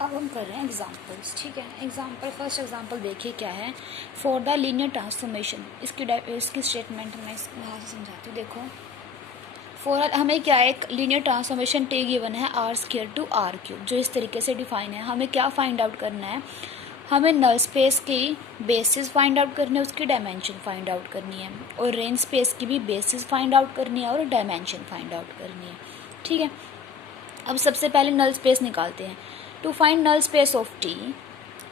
अब हम कर रहे हैं एग्जांपल्स, ठीक है। एग्जांपल, फर्स्ट एग्जांपल देखिए क्या है। फॉर द लीनियर ट्रांसफॉर्मेशन, इसकी स्टेटमेंट मैं यहाँ से समझाती हूँ। देखो, फॉर हमें क्या है, एक लीनियर ट्रांसफॉर्मेशन टी गिवन है R square to R cube, जो इस तरीके से डिफाइन है। हमें क्या फाइंड आउट करना है, हमें नल स्पेस की बेसिस फाइंड आउट करनी है, उसकी डायमेंशन फाइंड आउट करनी है, और रेंज स्पेस की भी बेसिस फाइंड आउट करनी है और डायमेंशन फाइंड आउट करनी है, ठीक है। अब सबसे पहले नल स्पेस निकालते हैं। To find null space of T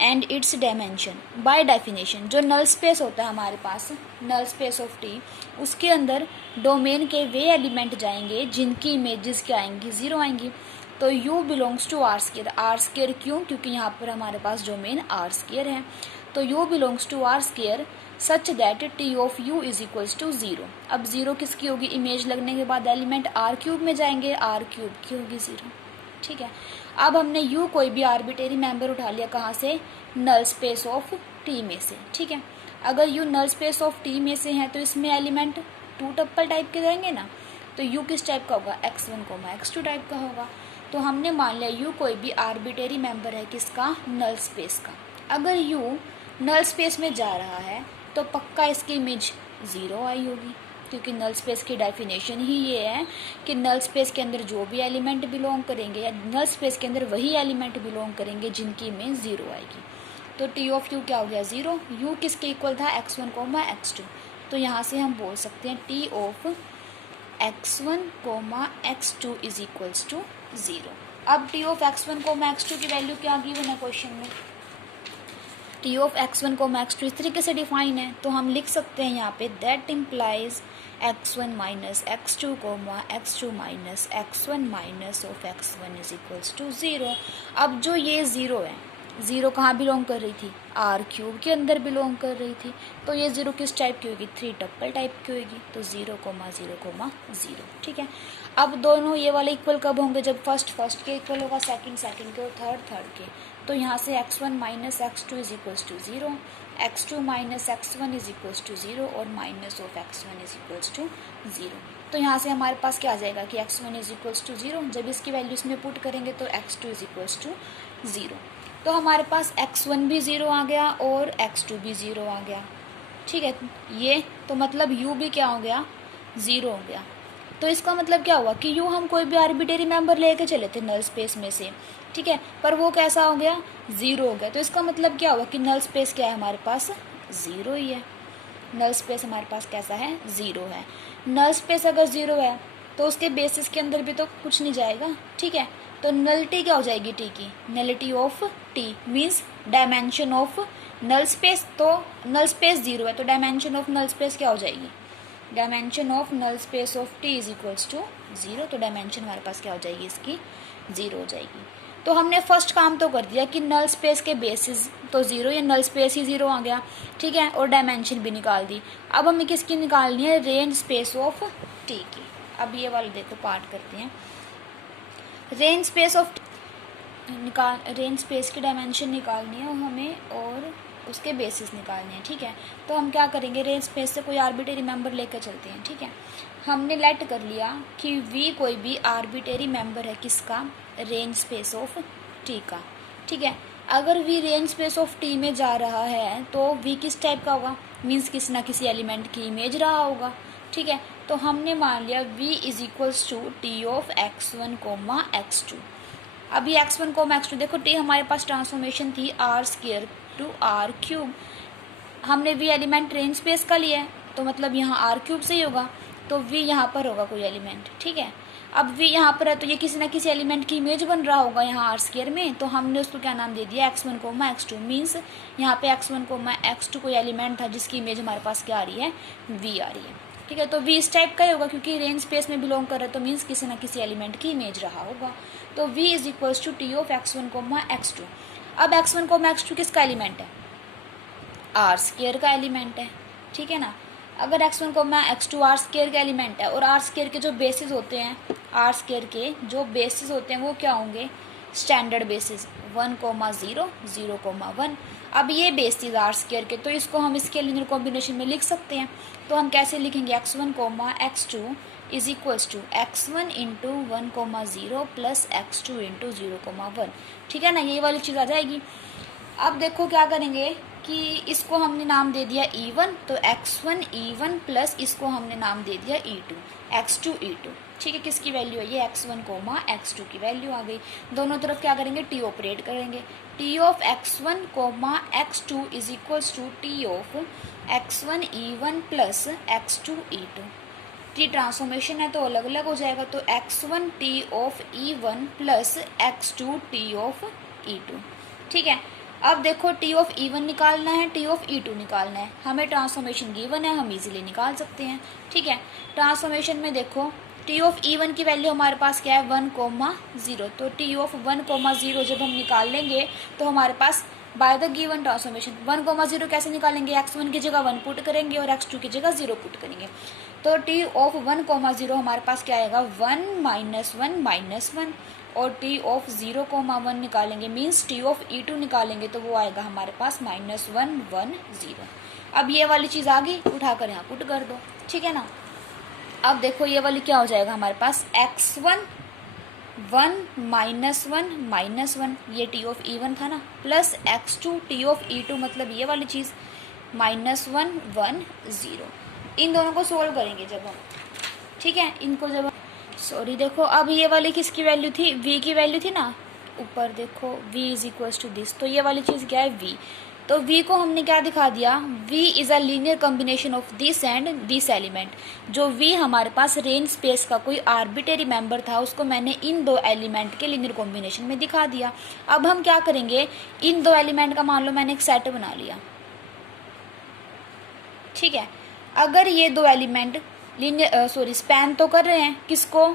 and its dimension, by definition जो नल स्पेस होता है हमारे पास, नल स्पेस ऑफ टी, उसके अंदर डोमेन के वे एलिमेंट जाएंगे जिनकी इमेजेस क्या आएंगी, जीरो आएंगी। तो u belongs to R square, R square क्यों, क्योंकि यहाँ पर हमारे पास डोमेन आर स्केयर है। तो u belongs to R square such that T of u is equals to zero. अब ज़ीरो किसकी होगी, इमेज लगने के बाद एलिमेंट आर क्यूब में जाएंगे, आर क्यूब की होगी ज़ीरो, ठीक है। अब हमने u कोई भी आर्बिट्रेरी मेंबर उठा लिया, कहाँ से, नल स्पेस ऑफ टी में से, ठीक है। अगर u null space of T में से है तो इसमें एलिमेंट टू टप्पल टाइप के जाएंगे ना, तो u किस टाइप का होगा, x1, x2 टाइप का होगा। तो हमने मान लिया u कोई भी आर्बिट्रेरी मेंबर है किसका, नल स्पेस का। अगर u नल स्पेस में जा रहा है तो पक्का इसकी इमेज ज़ीरो आई होगी, क्योंकि नल स्पेस की डेफिनेशन ही ये है कि नल स्पेस के अंदर जो भी एलिमेंट बिलोंग करेंगे, या नल स्पेस के अंदर वही एलिमेंट बिलोंग करेंगे जिनकी इमेज ज़ीरो आएगी। तो टी ऑफ यू क्या हो गया, ज़ीरो। यू किसके इक्वल था, x1, x2। तो यहाँ से हम बोल सकते हैं T of x1, x2 is equals to zero. अब टी ऑफ x1, x2 की वैल्यू क्या गिवन है क्वेश्चन में, टी ऑफ x1, x2 इस तरीके से डिफाइन है। तो हम लिख सकते हैं यहाँ पे that implies x1 minus x2, x2 minus x1 minus of x1 is equals to zero. अब जो ये ज़ीरो है, ज़ीरो कहाँ बिलोंग कर रही थी, आर क्यूब के अंदर बिलोंग कर रही थी। तो ये ज़ीरो किस टाइप की होगी, थ्री टप्पल टाइप की होगी। तो 0,0,0, ठीक है। अब दोनों ये वाले इक्वल कब होंगे, जब फर्स्ट के इक्वल होगा, सेकंड के और थर्ड के। तो यहाँ से x1 minus x2 is equals to zero, x2 minus x1 is equals to zero, और minus of x1 is equals to zero. तो यहाँ से हमारे पास क्या आ जाएगा कि x1 is equals to zero, जब इसकी वैल्यू इसमें पुट करेंगे तो x2 is equals to zero. तो हमारे पास x1 भी ज़ीरो आ गया और x2 भी ज़ीरो आ गया, ठीक है। ये तो मतलब u भी क्या हो गया, ज़ीरो हो गया। तो इसका मतलब क्या हुआ कि u हम कोई भी आर्बिट्रेरी मेंबर लेके चले थे नल स्पेस में से, ठीक है, पर वो कैसा हो गया, ज़ीरो हो गया। तो इसका मतलब क्या हुआ कि नल स्पेस क्या है हमारे पास, ज़ीरो ही है। नल स्पेस हमारे पास कैसा है, ज़ीरो है। नल स्पेस अगर ज़ीरो है तो उसके बेसिस के अंदर भी तो कुछ नहीं जाएगा, ठीक है। तो नलिटी क्या हो जाएगी टी की, nullity of T means dimension of null space. तो नल स्पेस ज़ीरो है तो डायमेंशन ऑफ नल स्पेस क्या हो जाएगी, dimension of null space of T is equals to zero. तो डायमेंशन हमारे पास क्या हो जाएगी, इसकी ज़ीरो हो जाएगी। तो हमने फर्स्ट काम तो कर दिया कि नल स्पेस के बेसिस तो ज़ीरो, या नल स्पेस ही ज़ीरो आ गया, ठीक है, और डायमेंशन भी निकाल दी। अब हमें किसकी निकालनी है, रेंज स्पेस ऑफ टी की। अब ये वाला देखो पार्ट करते हैं, range space of range space की डायमेंशन निकालनी है हमें और उसके बेसिस निकालने हैं, ठीक है। तो हम क्या करेंगे, रेंज स्पेस से कोई आर्बिट्रेरी मेंबर लेकर चलते हैं, ठीक है। हमने लेट कर लिया कि v कोई भी आर्बिट्रेरी मेंबर है किसका, रेंज स्पेस ऑफ t का, ठीक है। अगर v range space of t में जा रहा है तो v किस टाइप का होगा, मीन्स किसी ना किसी एलिमेंट की इमेज रहा होगा, ठीक है। तो हमने मान लिया v is equals to T of x1, x2। अभी x1, x2 देखो, t हमारे पास ट्रांसफॉर्मेशन थी R square to R cube. हमने v एलिमेंट रेंज स्पेस का लिया है तो मतलब यहाँ आर क्यूब से ही होगा, तो v यहाँ पर होगा कोई एलिमेंट, ठीक है। अब v यहाँ पर है तो ये किसी ना किसी एलिमेंट की इमेज बन रहा होगा यहाँ आर स्क्वायर में, तो हमने उसको क्या नाम दे दिया, x1, x2। मीन्स यहाँ पे x1, x2 कोई एलिमेंट था जिसकी इमेज हमारे पास क्या आ रही है, v आ रही है, ठीक है। तो v इस टाइप का ही होगा क्योंकि रेंज स्पेस में बिलोंग कर रहा है, तो मीन्स किसी ना किसी एलिमेंट की इमेज रहा होगा। तो v is equals to T of x1, x2। अब x1, x2 किसका एलिमेंट है, आर स्क्वायर का एलिमेंट है, ठीक है ना। अगर x1, x2 आर स्क्वायर का एलिमेंट है और आर स्क्वायर के जो बेसिस होते हैं, आर स्क्वायर के जो बेसिस होते हैं वो क्या होंगे, स्टैंडर्ड बेसिस 1, 0, 0, 1। अब ये बेसिस आर स्क्वायर के, तो इसको हम इसके लीनियर कॉम्बिनेशन में लिख सकते हैं। तो हम कैसे लिखेंगे, x1, x2 is equals to x1 into 1,0 plus x2 into 0,1। ठीक है ना, ये वाली चीज़ आ जाएगी। अब देखो क्या करेंगे कि इसको हमने नाम दे दिया E1, तो x1 E1 प्लस इसको हमने नाम दे दिया E2, x2 E2। ठीक है, किसकी वैल्यू है ये, x1 x2 की वैल्यू आ गई। दोनों तरफ क्या करेंगे, टी ऑपरेट करेंगे। T of x1 x2 is equals to T of x1 E1 plus x2 E2। T transformation है तो अलग अलग हो जाएगा, तो x1 T of E1 plus x2 T of E2। ठीक है, अब देखो टी ऑफ E1 निकालना है, टी ऑफ E2 निकालना है। हमें ट्रांसफॉर्मेशन गिवन है, हम इजीली निकाल सकते हैं। ठीक है, ट्रांसफॉर्मेशन में देखो टी ऑफ E1 की वैल्यू हमारे पास क्या है, 1,0। तो टी ऑफ 1,0 जब हम निकाल लेंगे तो हमारे पास बाय द गिवन ट्रांसफॉर्मेशन 1,0 कैसे निकालेंगे, x1 की जगह 1 पुट करेंगे और x2 की जगह 0 पुट करेंगे। तो टी ऑफ 1,0 हमारे पास क्या आएगा, 1 -1 -1, और टी ऑफ 0,1 निकालेंगे मीन्स टी ऑफ E2 निकालेंगे तो वो आएगा हमारे पास -1 1 0। अब ये वाली चीज़ आ गई, उठाकर यहाँ पुट कर दो। ठीक है ना, अब देखो ये वाली क्या हो जाएगा हमारे पास, x1 1 -1 -1, ये टी ऑफ E1 था ना, plus x2 T of E2 मतलब ये वाली चीज़ -1 1 0। इन दोनों को सोल्व करेंगे जब हम, ठीक है, इनको जब सॉरी देखो अब ये वाली किसकी वैल्यू थी, v की वैल्यू थी ना, ऊपर देखो v is equals to this, तो ये वाली चीज़ क्या है v, तो v को हमने क्या दिखा दिया, v is a linear combination of this and this element. जो v हमारे पास रेंज स्पेस का कोई आर्बिट्रेरी मेंबर था उसको मैंने इन दो एलिमेंट के लीनियर कॉम्बिनेशन में दिखा दिया। अब हम क्या करेंगे, इन दो एलिमेंट का मान लो मैंने एक सेट बना लिया। ठीक है, अगर ये दो एलिमेंट लीनियर स्पैन तो कर रहे हैं किसको,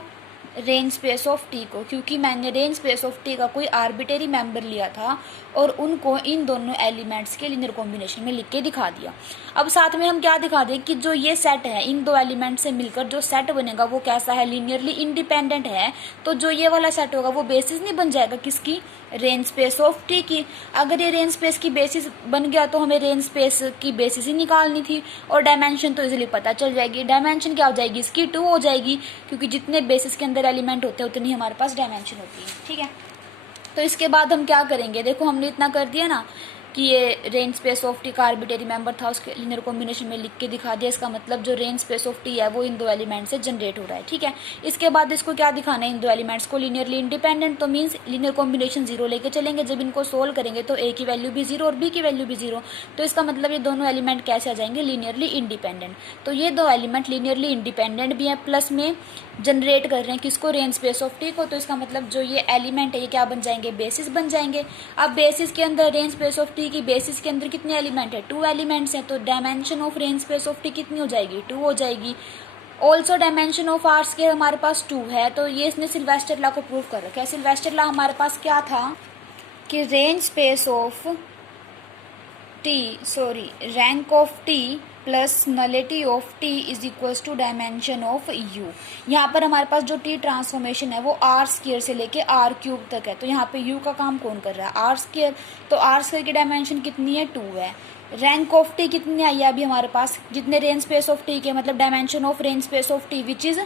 रेंज स्पेस ऑफ टी को, क्योंकि मैंने रेंज स्पेस ऑफ टी का कोई आर्बिट्रेरी मेंबर लिया था और उनको इन दोनों एलिमेंट्स के लीनियर कॉम्बिनेशन में लिख के दिखा दिया। अब साथ में हम क्या दिखा दें कि जो ये सेट है इन दो एलिमेंट से मिलकर जो सेट बनेगा वो कैसा है, लीनियरली इंडिपेंडेंट है। तो जो ये वाला सेट होगा वो बेसिस नहीं बन जाएगा किसकी, रेंज स्पेस ऑफ टी की। अगर ये रेंज स्पेस की बेसिस बन गया तो हमें रेंज स्पेस की बेसिस ही निकालनी थी, और डायमेंशन तो इजीली पता चल जाएगी। डायमेंशन क्या हो जाएगी इसकी, 2 हो जाएगी, क्योंकि जितने बेसिस के अंदर एलिमेंट होते हैं उतनी हमारे पास डायमेंशन होती है। ठीक है, तो इसके बाद हम क्या करेंगे, देखो हमने इतना कर दिया ना कि ये रेंज स्पेस ऑफ टी का आर्बिट्रेरी मेंबर था, उसके लीनियर कॉम्बिनेशन में लिख के दिखा दिया। इसका मतलब जो रेंज स्पेस ऑफ टी है वो इन दो एलिमेंट से जनरेट हो रहा है। ठीक है, इसके बाद इसको क्या दिखाना है, इन दो एलिमेंट्स को लीनियरली इंडिपेंडेंट, तो मीन्स लीनियर कॉम्बिनेशन 0 लेके चलेंगे। जब इनको सोल्व करेंगे तो ए की वैल्यू भी 0 और बी की वैल्यू भी 0, तो इसका मतलब ये दोनों एलिमेंट कैसे आ जाएंगे, लीनियरली इंडिपेंडेंट। तो ये दो एलिमेंट लीनियरली इंडिपेंडेंट भी हैं, प्लस में जनरेट कर रहे हैं किसको, रेंज स्पेस ऑफ टी को। तो इसका मतलब जो ये एलिमेंट है ये क्या बन जाएंगे, बेसिस बन जाएंगे। अब बेसिस के अंदर रेंज स्पेस ऑफ टी की बेसिस के अंदर कितने एलिमेंट है, 2 एलिमेंट्स हैं, तो dimension of range space of T कितनी हो जाएगी, 2 हो जाएगी। Also dimension of R square हमारे पास 2 है, तो ये इसने सिल्वेस्टर लॉ को प्रूव कर रखा है। सिल्वेस्टर लॉ हमारे पास क्या था कि range space of T rank of T plus nullity of T is equals to dimension of U. यहाँ पर हमारे पास जो टी ट्रांसफॉर्मेशन है वो आर स्क्वायर से लेके आर क्यूब तक है, तो यहाँ पे यू का काम कौन कर रहा है, आर स्क्वायर। तो आर स्क्वायर की डायमेंशन कितनी है, 2 है। रैंक ऑफ टी कितनी आई है अभी हमारे पास, जितने रेंज स्पेस ऑफ टी के मतलब dimension of range space of T which is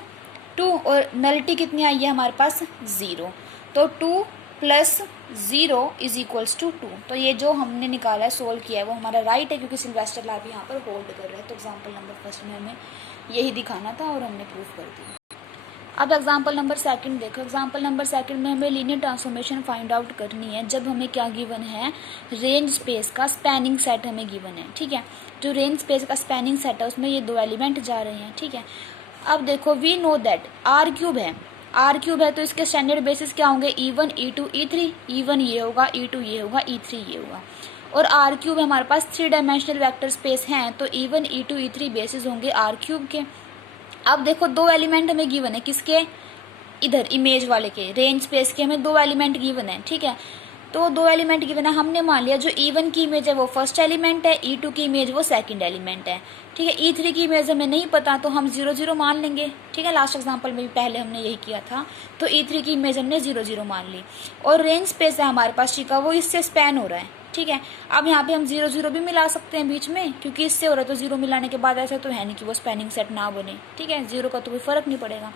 2, और नलिटी कितनी आई है हमारे पास 0। तो 2 + 0 इज इक्वल्स टू 2। तो ये जो हमने निकाला है, सोल्व किया है, वो हमारा राइट है, क्योंकि सिल्वेस्टर लॉ भी यहाँ पर होल्ड कर रहा है। तो एग्जाम्पल नंबर फर्स्ट में हमें यही दिखाना था और हमने प्रूफ कर दिया। अब एग्जाम्पल नंबर सेकंड देखो। एग्जाम्पल नंबर सेकंड में हमें लीनियर ट्रांसफॉर्मेशन फाइंड आउट करनी है जब हमें क्या गिवन है, रेंज स्पेस का स्पैनिंग सेट हमें गिवन है। ठीक है, जो रेंज स्पेस का स्पैनिंग सेट है उसमें ये 2 एलिमेंट जा रहे हैं। ठीक है, अब देखो we know that R cube है, आर क्यूब है तो इसके स्टैंडर्ड बेसिस क्या होंगे, E1 E2 E3, E1 ये होगा, E2 ये होगा, E3 ये होगा। और आर क्यूब है हमारे पास 3 डायमेंशनल वेक्टर स्पेस हैं, तो E1 E2 E3 बेसिस होंगे आर क्यूब के। अब देखो 2 एलिमेंट हमें गिवन है, किसके, इधर इमेज वाले के, रेंज स्पेस के हमें 2 एलिमेंट गिवन है। ठीक है, तो 2 एलिमेंट गिवन है, हमने मान लिया जो E1 की इमेज है वो फर्स्ट एलिमेंट है, E2 की इमेज वो सेकंड एलिमेंट है। ठीक है, E3 की इमेज हमें नहीं पता तो हम 0 0 मान लेंगे। ठीक है, लास्ट एग्जांपल में भी पहले हमने यही किया था, तो E3 की इमेज हमने 0 0 मान ली। और रेंज स्पेस है हमारे पास, ठीक है, वो इससे स्पैन हो रहा है, ठीक है। अब यहाँ पे हम 0 0 भी मिला सकते हैं बीच में, क्योंकि इससे हो रहा है तो 0 मिलाने के बाद ऐसा तो है नहीं कि वो स्पैनिंग सेट ना बने, ठीक है। 0 का तो कोई फर्क नहीं पड़ेगा।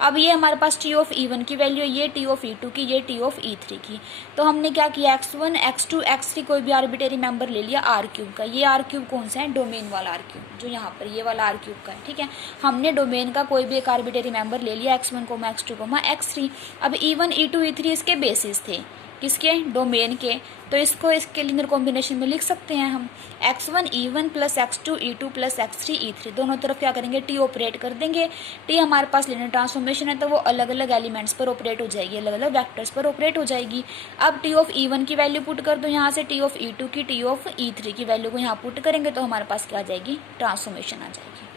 अब ये हमारे पास टी ऑफ E1 की वैल्यू है, ये टी ऑफ E2 की, ये टी ऑफ E3 की। तो हमने क्या किया, x1 x2 x3 कोई भी आर्बिटरी मेंबर ले लिया R³ का। ये R³ कौन सा है, डोमेन वाला R³ जो यहाँ पर ये वाला R³ का है, ठीक है। हमने डोमेन का कोई भी एक आर्बिटरी मेंबर ले लिया x1, x2, x3। अब E1 E2 E3 इसके बेसिस थे, किसके, डोमेन के। तो इसको इसके लीनियर कॉम्बिनेशन में लिख सकते हैं हम, x1 E1 plus x2 E2 plus x3 E3। दोनों तरफ क्या करेंगे, टी ऑपरेट कर देंगे। टी हमारे पास लीनियर ट्रांसफॉर्मेशन है तो वो अलग अलग एलिमेंट्स पर ऑपरेट हो जाएगी, अलग अलग वेक्टर्स पर ऑपरेट हो जाएगी। अब टी ऑफ E1 की वैल्यू पुट कर दो यहाँ से, टी ऑफ E2 की, टी ऑफ E3 की वैल्यू को यहाँ पुट करेंगे तो हमारे पास क्या आ जाएगी, ट्रांसफॉर्मेशन आ जाएगी।